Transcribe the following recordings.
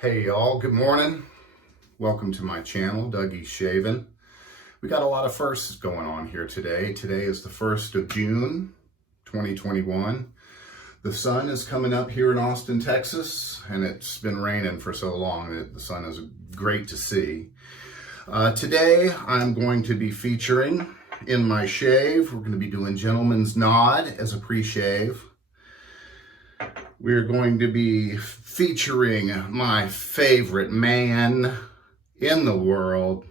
Hey y'all, good morning. Welcome to my channel, Dougie's Shaving. We got a lot of firsts going on here today. Today is the 1st of June, 2021. The sun is coming up here in Austin, Texas, and it's been raining for so long that the sun is great to see. Today, I'm going to be featuring in my shave, we're going to be doing Gentleman's Nod as a pre-shave. We're going to be featuring my favorite man in the world,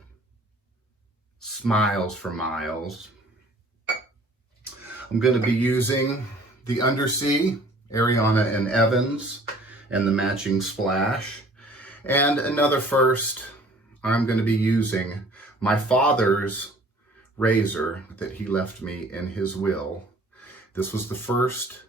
Smilez for Miles. I'm going to be using the Undersea, Ariana and Evans, and the matching splash. And another first, I'm going to be using my father's razor that he left me in his will. This was the first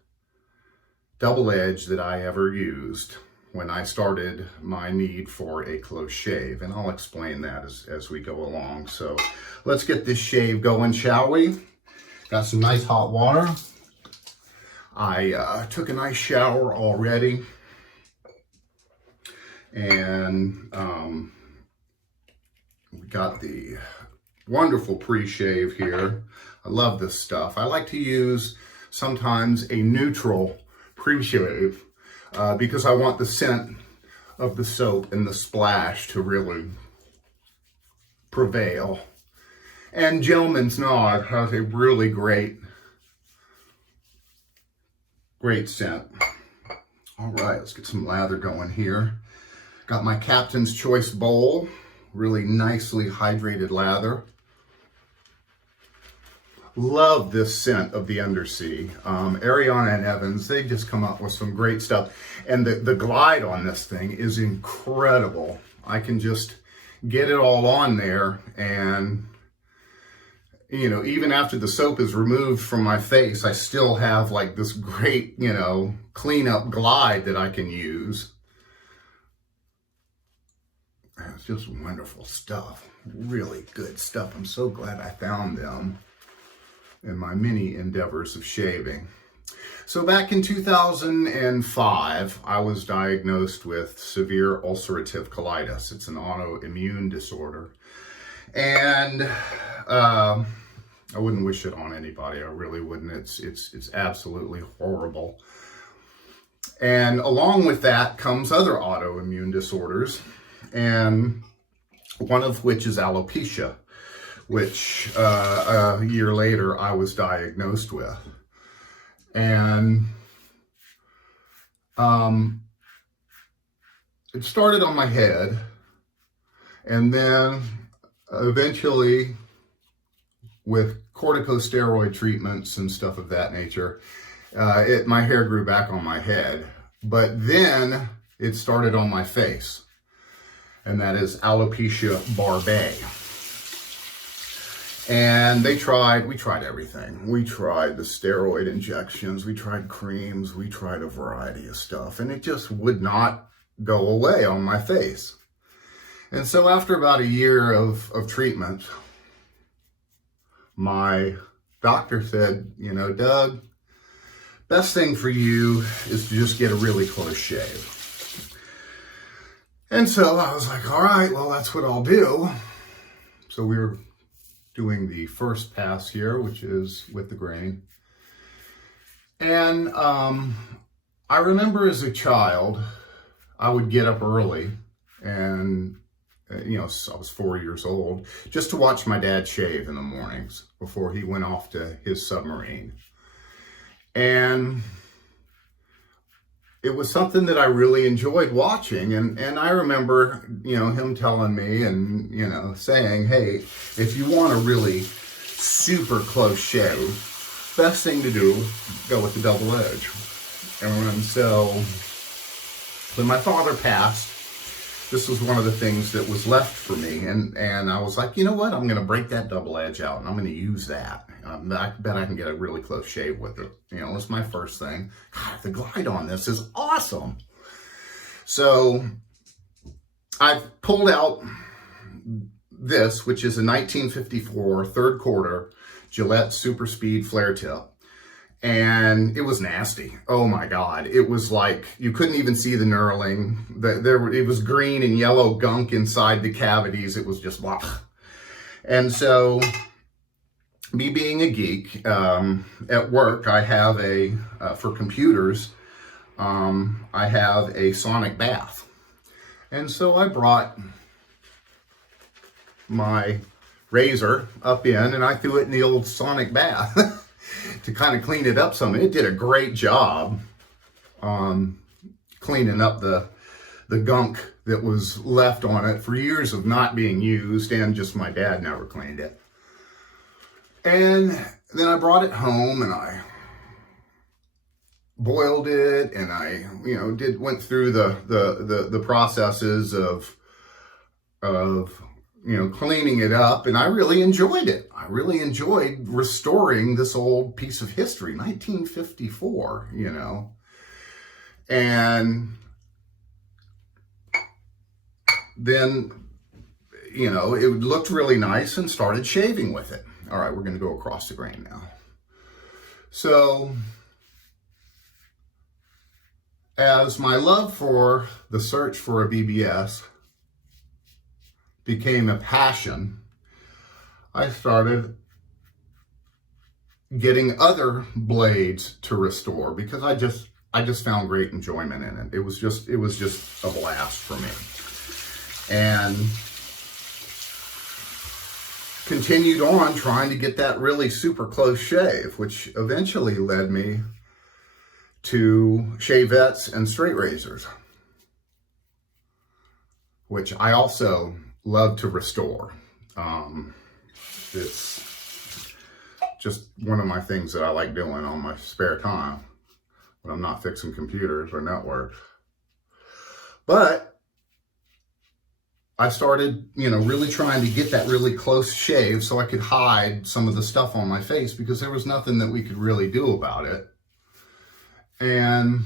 double edge that I ever used when I started my need for a close shave, and I'll explain that as we go along. So let's get this shave going, shall we? Got some nice hot water. I took a nice shower already, and we got the wonderful pre-shave here. I love this stuff. I like to use sometimes a neutral pre-shave because I want the scent of the soap and the splash to really prevail. And Gentleman's Nod has a really great scent. All right, let's get some lather going here. Got my Captain's Choice bowl, really nicely hydrated lather. Love this scent of the Undersea. Ariana and Evans, they just come up with some great stuff. And the glide on this thing is incredible. I can just get it all on there, and you know, even after the soap is removed from my face, I still have like this great, you know, cleanup glide that I can use. It's just wonderful stuff. Really good stuff. I'm so glad I found them in my many endeavors of shaving. So back in 2005, I was diagnosed with severe ulcerative colitis. It's an autoimmune disorder. And I wouldn't wish it on anybody. I really wouldn't. It's absolutely horrible. And along with that comes other autoimmune disorders, and one of which is alopecia, which a year later I was diagnosed with. And it started on my head, and then eventually with corticosteroid treatments and stuff of that nature, my hair grew back on my head. But then it started on my face, and that is alopecia barbae. And we tried everything. We tried the steroid injections, we tried creams, we tried a variety of stuff, and it just would not go away on my face. And so after about a year of treatment, my doctor said, you know, Doug, best thing for you is to just get a really close shave. And so I was like, all right, well, that's what I'll do. So we were doing the first pass here, which is with the grain. And I remember as a child, I would get up early, and you know, I was 4 years old, just to watch my dad shave in the mornings before he went off to his submarine. And it was something that I really enjoyed watching. And I remember, you know, him telling me and, you know, saying, hey, if you want a really super close shave, best thing to do, go with the double edge. And so when my father passed, this was one of the things that was left for me. And I was like, you know what? I'm going to break that double edge out, and I'm going to use that. I bet I can get a really close shave with it. You know, that's my first thing. God, the glide on this is awesome. So I pulled out this, which is a 1954 third quarter Gillette Super Speed Flair tip. and it was nasty. Oh my God. It was like, you couldn't even see the knurling. It was green and yellow gunk inside the cavities. It was just blah. And so, me being a geek, at work, I have for computers, I have a sonic bath. And so I brought my razor up in and I threw it in the old sonic bath to kind of clean it up some. It did a great job cleaning up the gunk that was left on it for years of not being used, and just my dad never cleaned it. And then I brought it home and I boiled it, and I, went through the processes of cleaning it up, and I really enjoyed it. I really enjoyed restoring this old piece of history, 1954, And then, it looked really nice and started shaving with it. All right, we're going to go across the grain now. So, as my love for the search for a BBS became a passion, I started getting other blades to restore because I just found great enjoyment in it. It was just a blast for me. And continued on trying to get that really super close shave, which eventually led me to shavettes and straight razors, which I also love to restore. It's just one of my things that I like doing on my spare time when I'm not fixing computers or networks. But I started, really trying to get that really close shave so I could hide some of the stuff on my face because there was nothing that we could really do about it. And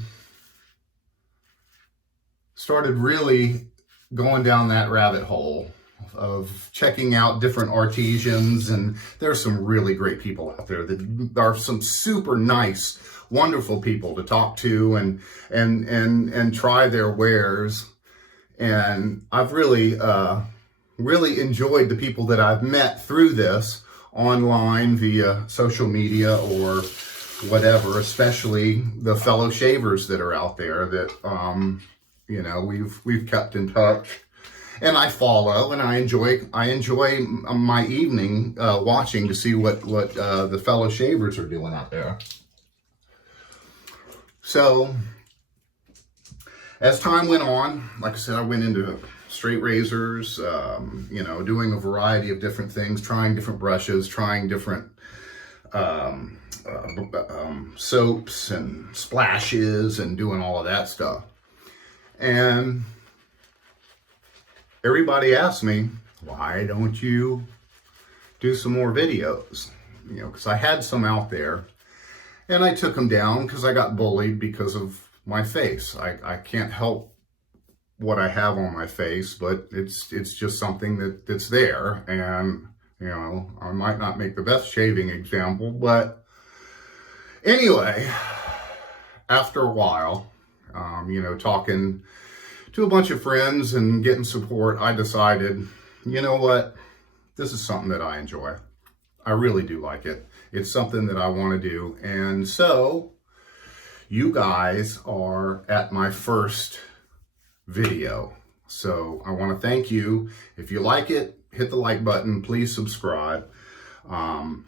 started really going down that rabbit hole of checking out different artisans, and there's some really great people out there that are some super nice, wonderful people to talk to and try their wares. And I've really enjoyed the people that I've met through this online via social media or whatever, especially the fellow shavers that are out there that, we've kept in touch, and I follow, and I enjoy my evening watching to see what the fellow shavers are doing out there. So as time went on, like I said, I went into straight razors, doing a variety of different things, trying different brushes, trying different soaps and splashes and doing all of that stuff. And everybody asked me, why don't you do some more videos? Because I had some out there and I took them down because I got bullied because of my face. I can't help what I have on my face, but it's just something that's there. And, I might not make the best shaving example, but anyway, after a while, talking to a bunch of friends and getting support, I decided, you know what, this is something that I enjoy. I really do like it. It's something that I want to do. And so you guys are at my first video. So I want to thank you. If you like it, hit the like button, please subscribe, and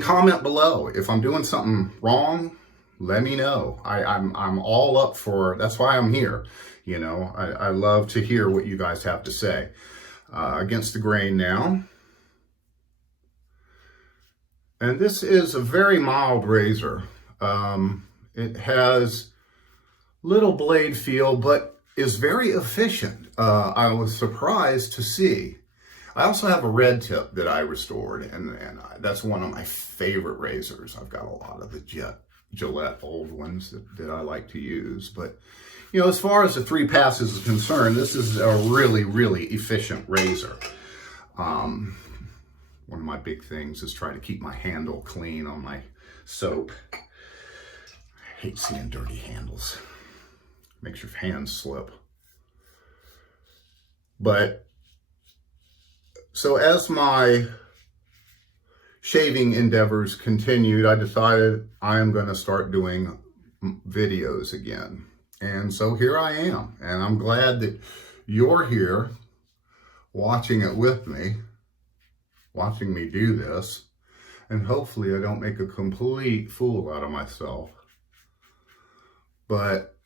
comment below. If I'm doing something wrong, let me know. I'm all up for, that's why I'm here. I love to hear what you guys have to say. Against the grain now. And this is a very mild razor. It has little blade feel, but is very efficient. I was surprised to see. I also have a red tip that I restored, and that's one of my favorite razors. I've got a lot of the Gillette old ones that I like to use. But, as far as the 3 passes is concerned, this is a really, really efficient razor. One of my big things is try to keep my handle clean on soap. I hate seeing dirty handles. Makes your hands slip. But, so as my shaving endeavors continued, I decided I am going to start doing videos again. And so here I am. And I'm glad that you're here watching it with me, watching me do this. And hopefully I don't make a complete fool out of myself. But,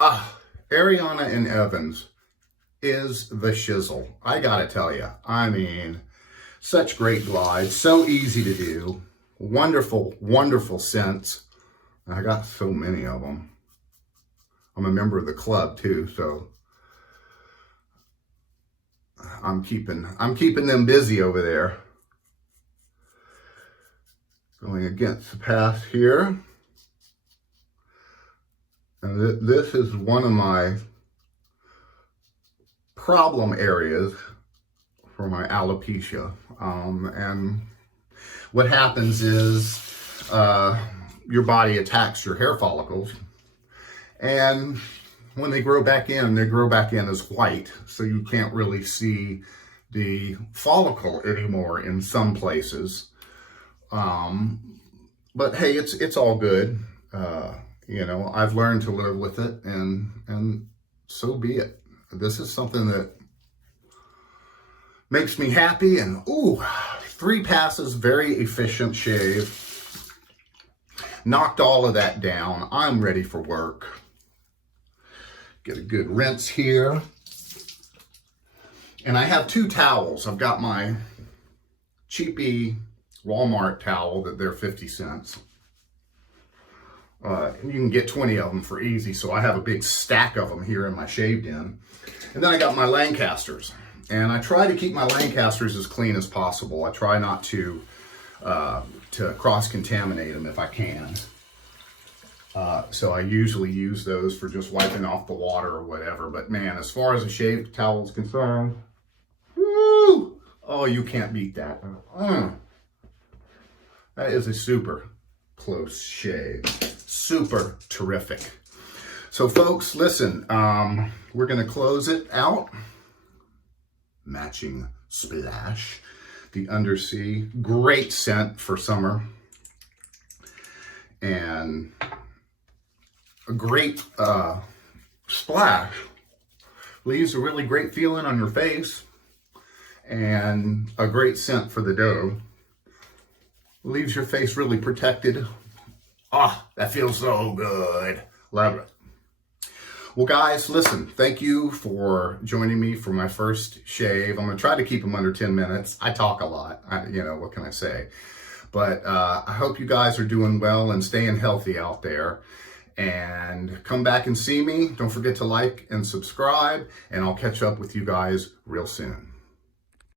Ariana and Evans is the shizzle. I gotta tell you, I mean, such great glides, so easy to do, wonderful, wonderful scents. I got so many of them. I'm a member of the club too, so I'm keeping them busy over there. Going against the path here. And this is one of my problem areas for my alopecia. And what happens is your body attacks your hair follicles. And when they grow back in as white. So you can't really see the follicle anymore in some places. But hey, it's all good. You know, I've learned to live with it, and so be it. This is something that makes me happy, and 3 passes, very efficient shave. Knocked all of that down. I'm ready for work. Get a good rinse here. And I have 2 towels. I've got my cheapy Walmart towel that they're 50 cents. You can get 20 of them for easy, so I have a big stack of them here in my shave den. And then I got my Lancasters. And I try to keep my Lancasters as clean as possible. I try not to cross-contaminate them if I can. So I usually use those for just wiping off the water or whatever. But man, as far as a shave towel is concerned, woo! Oh, you can't beat that. That is a super close shave. Super terrific. So folks, listen, we're going to close it out. Matching splash. The Undersea. Great scent for summer. And a great splash. Leaves a really great feeling on your face. And a great scent for the dough. Leaves your face really protected. That feels so good. Love it. Well, guys, listen, thank you for joining me for my first shave. I'm going to try to keep them under 10 minutes. I talk a lot. You know, what can I say? But I hope you guys are doing well and staying healthy out there. And come back and see me. Don't forget to like and subscribe. And I'll catch up with you guys real soon.